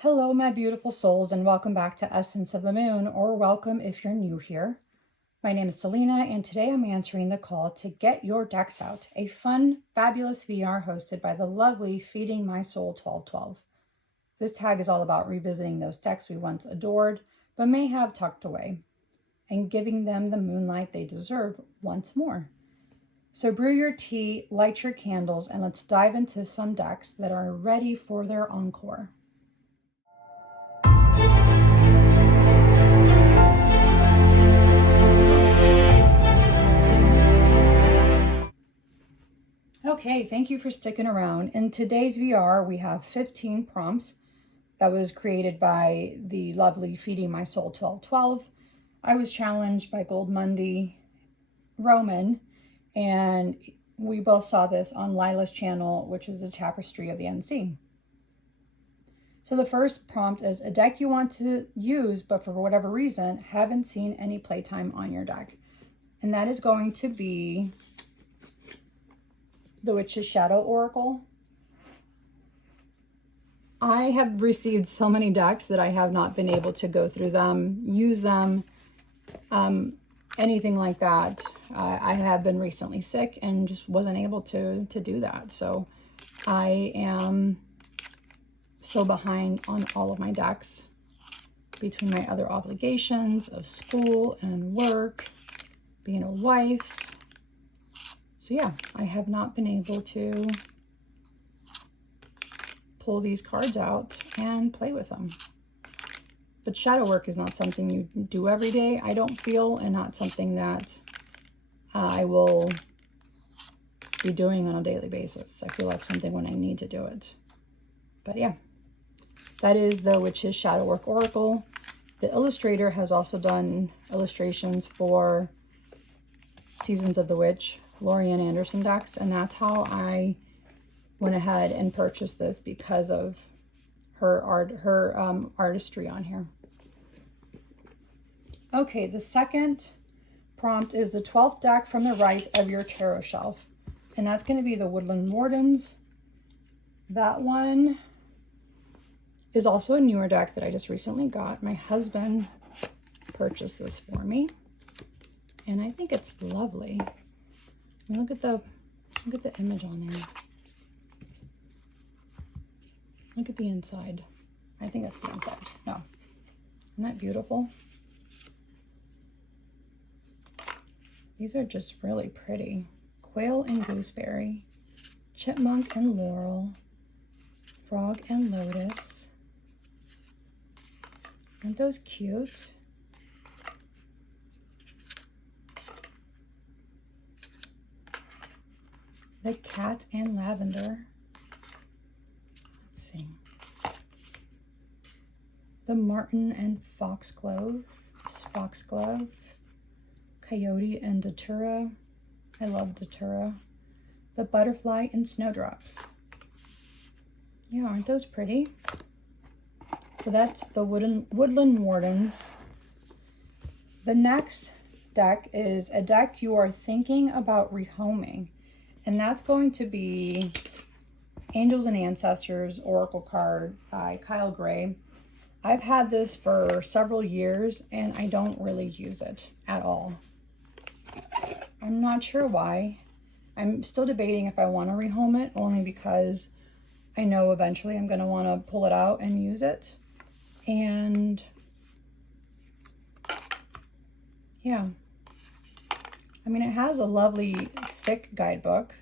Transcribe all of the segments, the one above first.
Hello, my beautiful souls, and welcome back to Essence of the Moon, or welcome if you're new here. My name is Selena, and today I'm answering the call to Get Your Decks Out, a fun, fabulous VR hosted by the lovely Feeding My Soul 1212. This tag is all about revisiting those decks we once adored, but may have tucked away, and giving them the moonlight they deserve once more. So brew your tea, light your candles, and let's dive into some decks that are ready for their encore. Okay, thank you for sticking around. In today's VR, we have 15 prompts that was created by the lovely Feeding My Soul 1212. I was challenged by Gold Monday Roman, and we both saw this on Lila's channel, which is the Tapestry of the NC. So the first prompt is a deck you want to use, but for whatever reason, haven't seen any playtime on your deck. And that is going to be the Witch's Shadow Oracle. I have received so many decks that I have not been able to go through them, use them, anything like that. I have been recently sick and just wasn't able to do that. So I am so behind on all of my decks between my other obligations of school and work, being a wife. So yeah, I have not been able to pull these cards out and play with them. But shadow work is not something you do every day, I don't feel, and not something that I will be doing on a daily basis. I feel like something when I need to do it. But yeah, that is the Witch's Shadow Work Oracle. The illustrator has also done illustrations for Seasons of the Witch, Lorianne Anderson decks, and that's how I went ahead and purchased this, because of her artistry on here. Okay, the second prompt is the 12th deck from the right of your tarot shelf, and that's going to be the Woodland Wardens. That one is also a newer deck that I just recently got. My husband purchased this for me, and I think it's lovely. I mean, look at the image on there. Look at the inside. I think that's the inside. No. Isn't that beautiful? These are just really pretty. Quail and gooseberry, chipmunk and laurel, frog and lotus. Aren't those cute? The cat and lavender. Let's see. The martin and foxglove, coyote and datura. I love datura. The butterfly and snowdrops. Yeah, aren't those pretty? So that's the Woodland Wardens. The next deck is a deck you are thinking about rehoming. And that's going to be Angels and Ancestors Oracle card by Kyle Gray. I've had this for several years and I don't really use it at all. I'm not sure why. I'm still debating if I want to rehome it, only because I know eventually I'm going to want to pull it out and use it. And yeah. I mean, it has a lovely thick guidebook.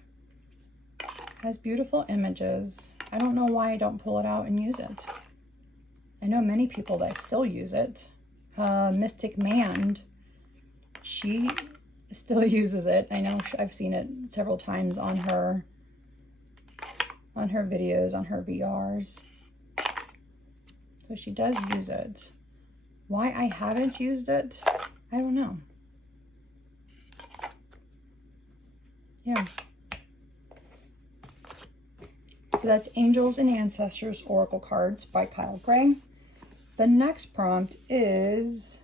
It has beautiful images. I don't know why I don't pull it out and use it. I know many people that still use it. Mystic Mand, she still uses it. I know I've seen it several times on her videos, on her VRs. So she does use it. Why I haven't used it, I don't know. Yeah. So that's Angels and Ancestors Oracle cards by Kyle Gray. The next prompt is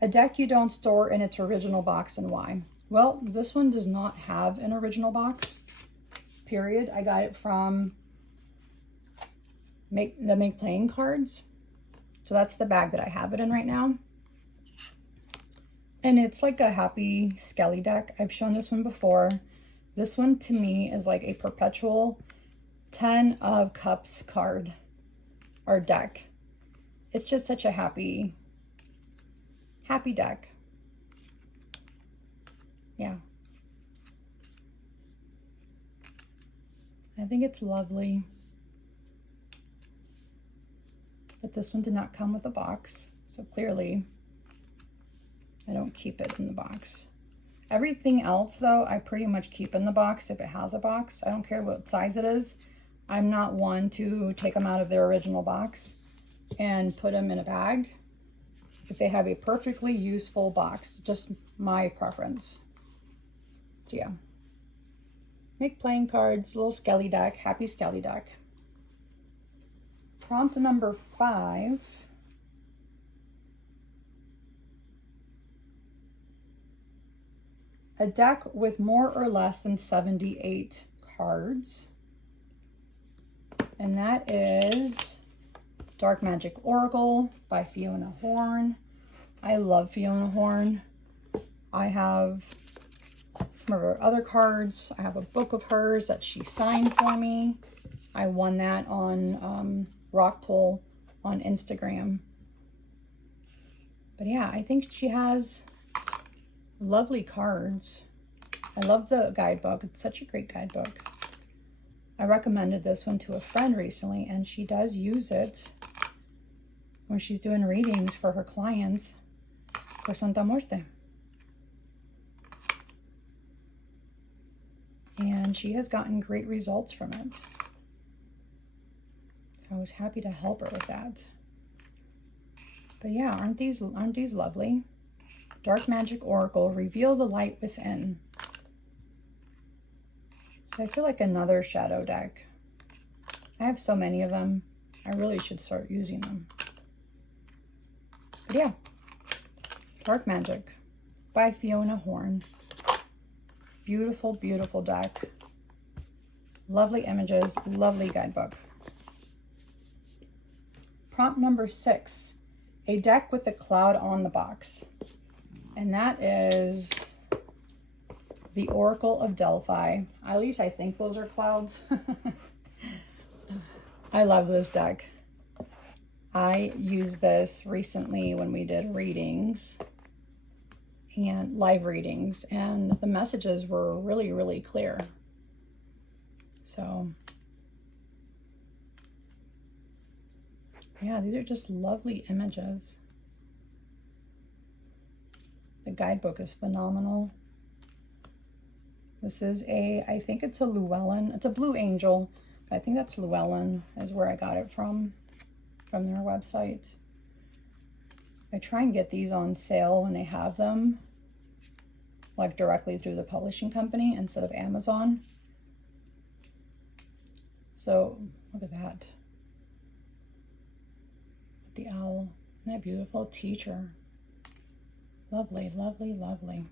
a deck you don't store in its original box, and why? Well, this one does not have an original box, period. I got it from make playing cards. So that's the bag that I have it in right now. And it's like a happy Skelly deck. I've shown this one before. This one to me is like a perpetual 10 of Cups card or deck. It's just such a happy deck. Yeah. I think it's lovely. But this one did not come with a box. So clearly I don't keep it in the box. Everything else though, I pretty much keep in the box if it has a box. I don't care what size it is. I'm not one to take them out of their original box and put them in a bag if they have a perfectly useful box. Just my preference. So yeah. Make playing cards, little Skelly deck, happy Skelly deck. Prompt number 5. A deck with more or less than 78 cards. And that is Dark Magic Oracle by Fiona Horn. I love Fiona Horn. I have some of her other cards. I have a book of hers that she signed for me. I won that on Rock Pull on Instagram. But yeah, I think she has lovely cards. I love the guidebook. It's such a great guidebook. I recommended this one to a friend recently, and she does use it when she's doing readings for her clients for Santa Muerte. And she has gotten great results from it. So I was happy to help her with that. But yeah, aren't these lovely? Dark Magic Oracle, reveal the light within. So I feel like another shadow deck. I have so many of them. I really should start using them. But yeah, Dark Magic by Fiona Horn. Beautiful, beautiful deck. Lovely images, lovely guidebook. Prompt number 6, a deck with a cloud on the box. And that is the Oracle of Delphi. At least I think those are clouds. I love this deck. I used this recently when we did readings and live readings, and the messages were really, really clear. So yeah, these are just lovely images. The guidebook is phenomenal. This is I think it's a Llewellyn. It's a Blue Angel. I think that's Llewellyn is where I got it from their website. I try and get these on sale when they have them, like directly through the publishing company instead of Amazon. So look at that. The owl. Isn't that beautiful? Teacher. Lovely, lovely, lovely.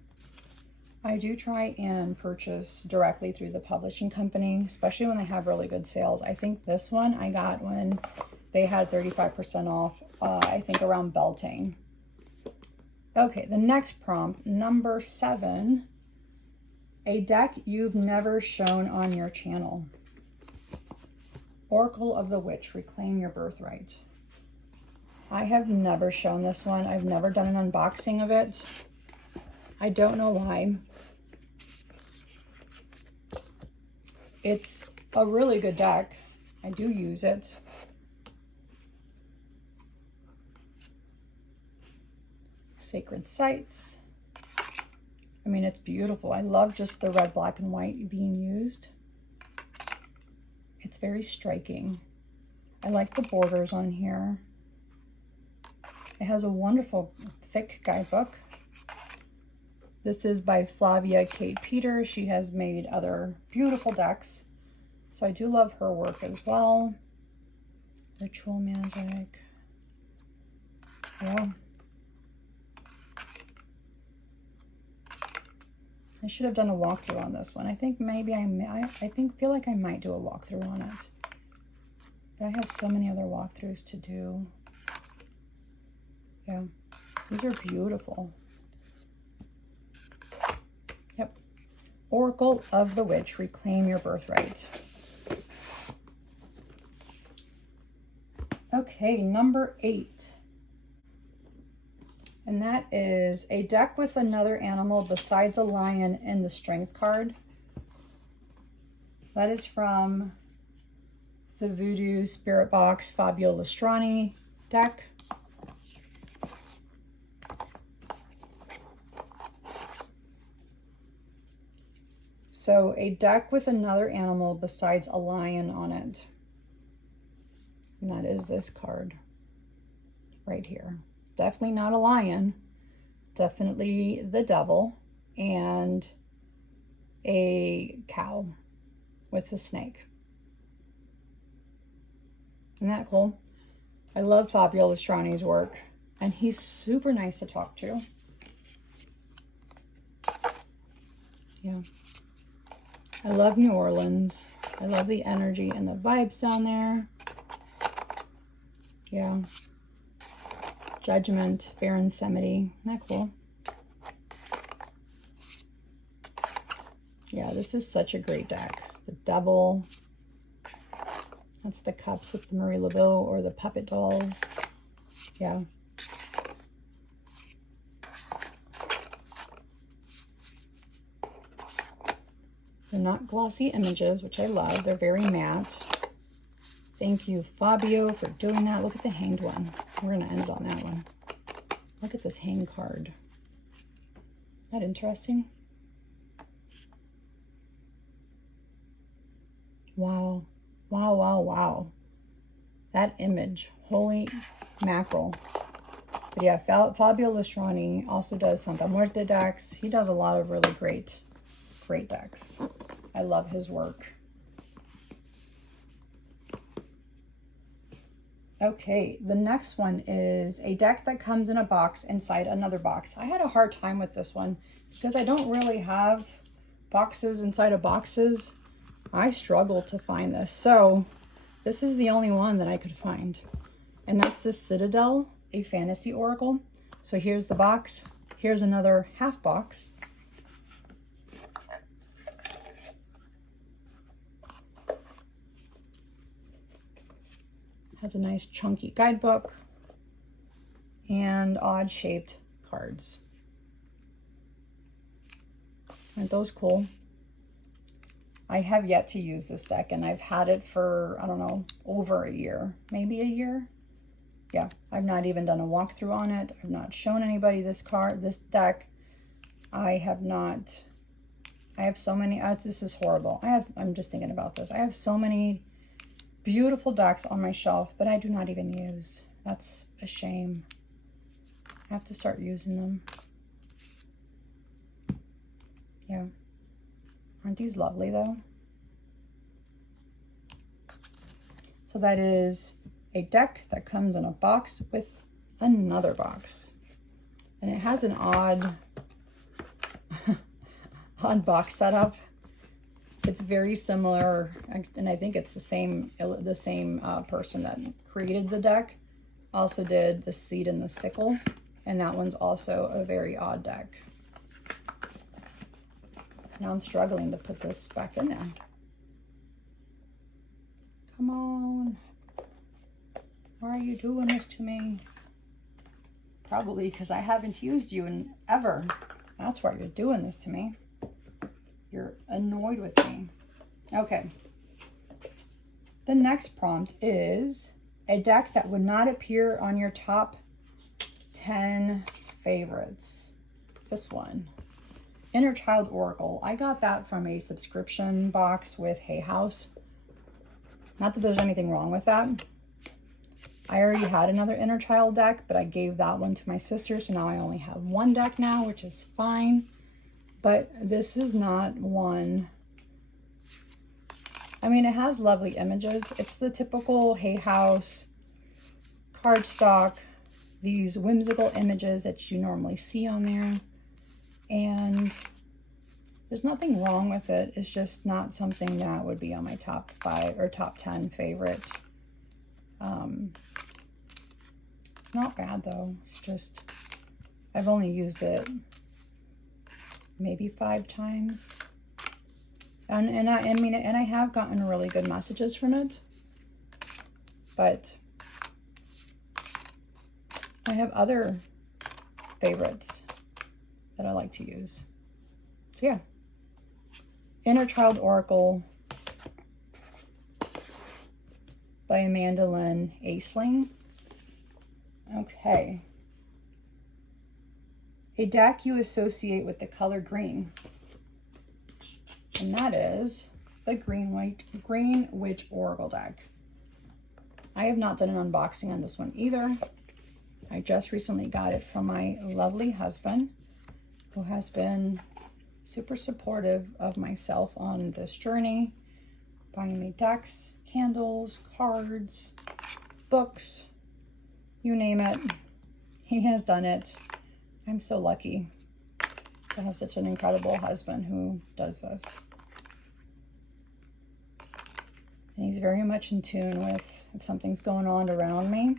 I do try and purchase directly through the publishing company, especially when they have really good sales. I think this one I got when they had 35% off, I think around Beltane. Okay, the next prompt, number 7, a deck you've never shown on your channel. Oracle of the Witch, reclaim your birthright. I have never shown this one. I've never done an unboxing of it. I don't know why. It's a really good deck. I do use it. Sacred Sites. I mean, it's beautiful. I love just the red, black, and white being used. It's very striking. I like the borders on here. It has a wonderful thick guidebook. This is by Flavia Kate Peters. She has made other beautiful decks. So I do love her work as well. Ritual magic. Yeah. I should have done a walkthrough on this one. I think maybe feel like I might do a walkthrough on it. But I have so many other walkthroughs to do. Yeah, these are beautiful. Yep. Oracle of the Witch, reclaim your birthright. Okay, number 8. And that is a deck with another animal besides a lion in the strength card. That is from the Voodoo Spirit Box Fabio Lestrani deck. So a deck with another animal besides a lion on it. And that is this card right here. Definitely not a lion. Definitely the devil and a cow with a snake. Isn't that cool? I love Fabio Lestrani's work, and he's super nice to talk to. Yeah. I love New Orleans. I love the energy and the vibes down there. Yeah. Judgment, Barren Semity. Isn't that cool? Yeah, this is such a great deck. The Devil. That's the cups with the Marie Laveau or the puppet dolls. Yeah. They're not glossy images, which I love. They're very matte. Thank you, Fabio, for doing that. Look at the hanged one. We're going to end it on that one. Look at this hang card. Isn't that interesting? Wow. Wow, wow, wow. That image. Holy mackerel. But yeah, Fabio Lestrani also does Santa Muerte decks. He does a lot of really great decks. I love his work. Okay, the next one is a deck that comes in a box inside another box. I had a hard time with this one because I don't really have boxes inside of boxes. I struggled to find this. So this is the only one that I could find. And that's the Citadel, a fantasy oracle. So here's the box. Here's another half box. Has a nice chunky guidebook and odd shaped cards. Aren't those cool? I have yet to use this deck, and I've had it for, I don't know, over a year, maybe a year. Yeah, I've not even done a walkthrough on it. I've not shown anybody this deck. I have so many, this is horrible. I'm just thinking about this. I have so many beautiful decks on my shelf that I do not even use. That's a shame. I have to start using them. Yeah. Aren't these lovely though? So that is a deck that comes in a box with another box. And it has an odd box setup. It's very similar, and I think it's the same person that created the deck also did the Seed and the Sickle, and that one's also a very odd deck. Now I'm struggling to put this back in there. Come on. Why are you doing this to me? Probably because I haven't used you in ever. That's why you're doing this to me. You're annoyed with me. Okay. The next prompt is a deck that would not appear on your top 10 favorites. This one. Inner Child Oracle. I got that from a subscription box with Hay House. Not that there's anything wrong with that. I already had another Inner Child deck, but I gave that one to my sister, so now I only have one deck now, which is fine. But this is not one. I mean, it has lovely images. It's the typical Hay House cardstock, these whimsical images that you normally see on there. And there's nothing wrong with it. It's just not something that would be on my top 5 or top 10 favorite It's not bad though. It's just, I've only used it maybe 5 times. And I have gotten really good messages from it. But I have other favorites that I like to use. So yeah. Inner Child Oracle by Amanda Lynn Aisling. Okay. A deck you associate with the color green. And that is the Green Witch Oracle deck. I have not done an unboxing on this one either. I just recently got it from my lovely husband, who has been super supportive of myself on this journey, buying me decks, candles, cards, books, you name it. He has done it. I'm so lucky to have such an incredible husband who does this. And he's very much in tune with if something's going on around me.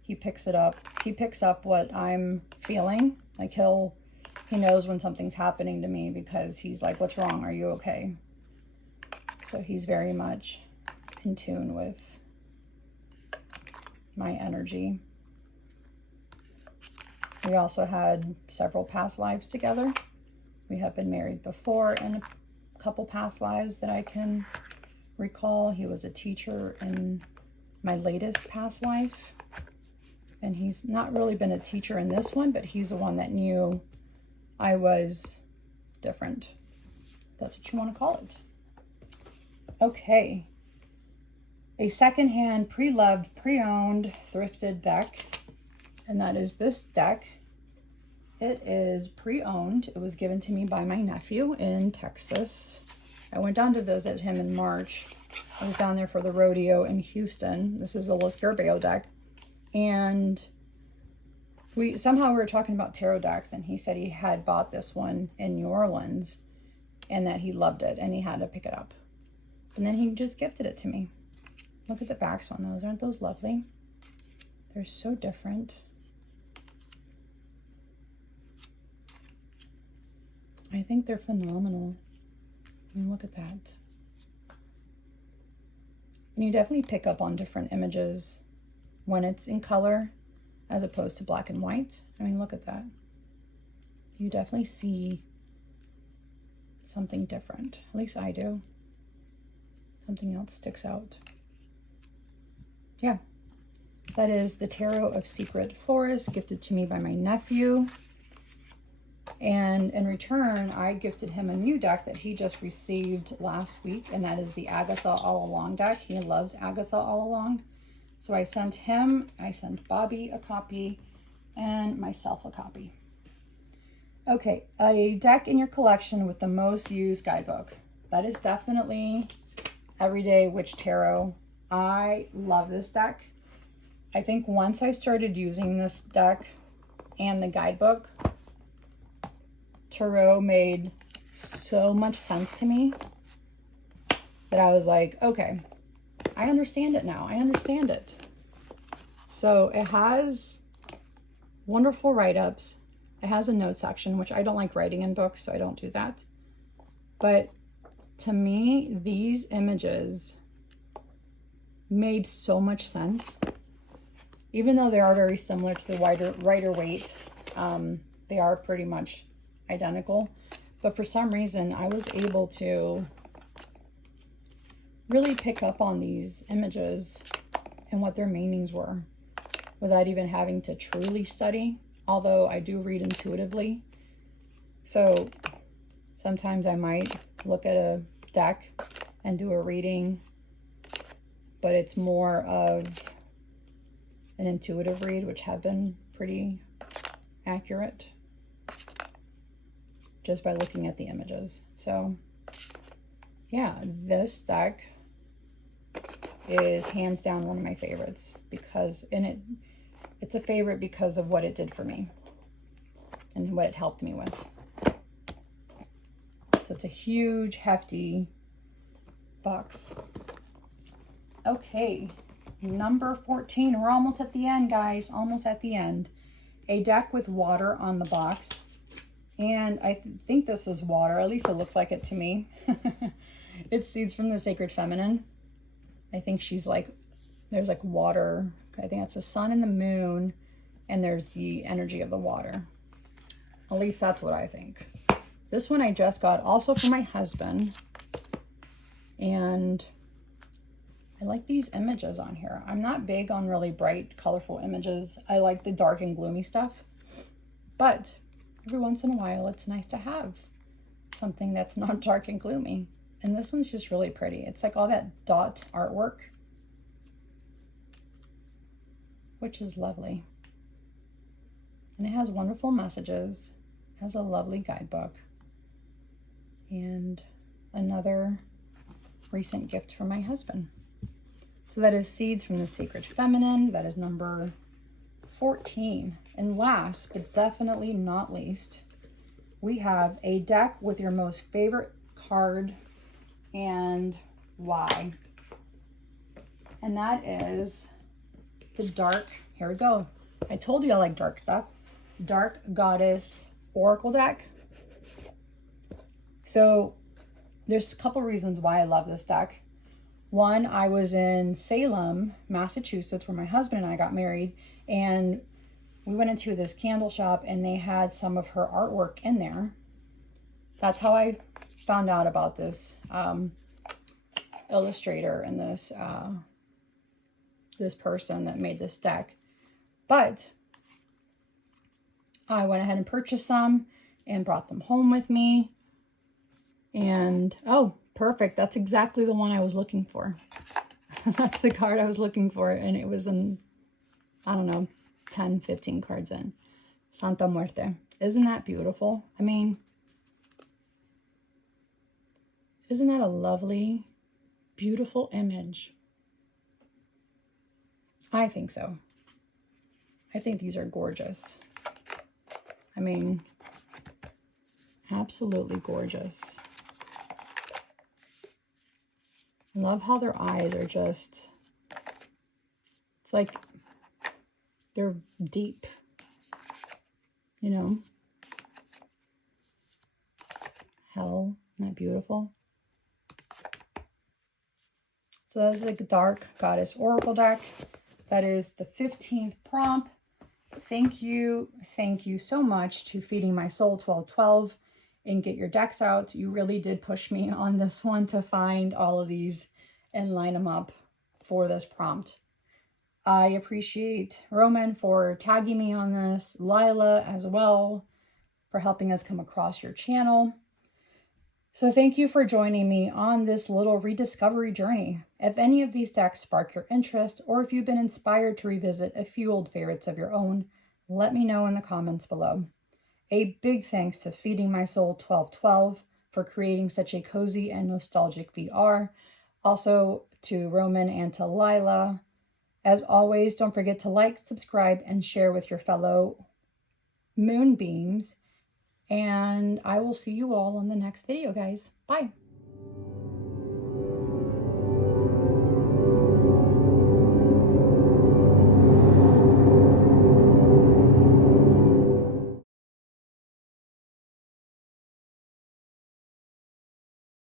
He picks it up. He picks up what I'm feeling. Like he knows when something's happening to me because he's like, what's wrong? Are you okay? So he's very much in tune with my energy. We also had several past lives together. We have been married before in a couple past lives that I can recall. He was a teacher in my latest past life. And he's not really been a teacher in this one, but he's the one that knew I was different. That's what you want to call it. Okay. A secondhand, pre-loved, pre-owned, thrifted deck. And that is this deck. It is pre-owned. It was given to me by my nephew in Texas. I went down to visit him in March. I was down there for the rodeo in Houston. This is a Los Scarabeo deck. And we were talking about tarot decks, and he said he had bought this one in New Orleans and that he loved it and he had to pick it up. And then he just gifted it to me. Look at the backs on those. Aren't those lovely? They're so different. I think they're phenomenal. I mean, look at that. And you definitely pick up on different images when it's in color as opposed to black and white. I mean, look at that. You definitely see something different. At least I do. Something else sticks out. Yeah. That is the Tarot of Secret Forest, gifted to me by my nephew. And in return, I gifted him a new deck that he just received last week, and that is the Agatha All Along deck. He loves Agatha All Along. So I sent Bobby a copy and myself a copy. Okay, a deck in your collection with the most used guidebook. That is definitely Everyday Witch Tarot. I love this deck. I think once I started using this deck and the guidebook, Tarot made so much sense to me that I was like, okay, I understand it now. I understand it. So it has wonderful write-ups. It has a note section, which I don't like writing in books, so I don't do that. But to me, these images made so much sense. Even though they are very similar to the Rider-Waite, they are pretty much identical. But for some reason, I was able to really pick up on these images and what their meanings were without even having to truly study, although I do read intuitively. So sometimes I might look at a deck and do a reading, but it's more of an intuitive read, which have been pretty accurate just by looking at the images. So yeah, this deck is hands down one of my favorites because it's a favorite because of what it did for me and what it helped me with. So it's a huge, hefty box. Okay, number 14. We're almost at the end, guys. Almost at the end. A deck with water on the box. And I think this is water. At least it looks like it to me. It's Seeds from the Sacred Feminine. I think she's like, there's like water. I think it's the sun and the moon. And there's the energy of the water. At least that's what I think. This one I just got also for my husband. And I like these images on here. I'm not big on really bright, colorful images. I like the dark and gloomy stuff. But every once in a while, it's nice to have something that's not dark and gloomy. And this one's just really pretty. It's like all that dot artwork, which is lovely. And it has wonderful messages. It has a lovely guidebook. And another recent gift from my husband. So that is Seeds from the Sacred Feminine. That is number 14. And last, but definitely not least, we have a deck with your most favorite card and why. And that is the dark, here we go. I told you I like dark stuff. Dark Goddess Oracle deck. So there's a couple reasons why I love this deck. One, I was in Salem, Massachusetts, where my husband and I got married, and we went into this candle shop and they had some of her artwork in there. That's how I found out about this illustrator and this this person that made this deck. But I went ahead and purchased some and brought them home with me. And, oh, perfect. That's exactly the one I was looking for. That's the card I was looking for. And it was in, I don't know, 10, 15 cards in. Santa Muerte. Isn't that beautiful? I mean, isn't that a lovely, beautiful image? I think so. I think these are gorgeous. I mean, absolutely gorgeous. I love how their eyes are just, it's like they're deep, you know? Hell, isn't that beautiful? So that's like a Dark Goddess Oracle deck. That is the 15th prompt. Thank you so much to Feeding My Soul 1212 and Get Your Decks Out. You really did push me on this one to find all of these and line them up for this prompt. I appreciate Roman for tagging me on this, Lila as well for helping us come across your channel. So thank you for joining me on this little rediscovery journey. If any of these decks spark your interest, or if you've been inspired to revisit a few old favorites of your own, let me know in the comments below. A big thanks to Feeding My Soul 1212 for creating such a cozy and nostalgic VR. Also to Roman and to Lila. As always, don't forget to like, subscribe, and share with your fellow moonbeams. And I will see you all in the next video, guys. Bye.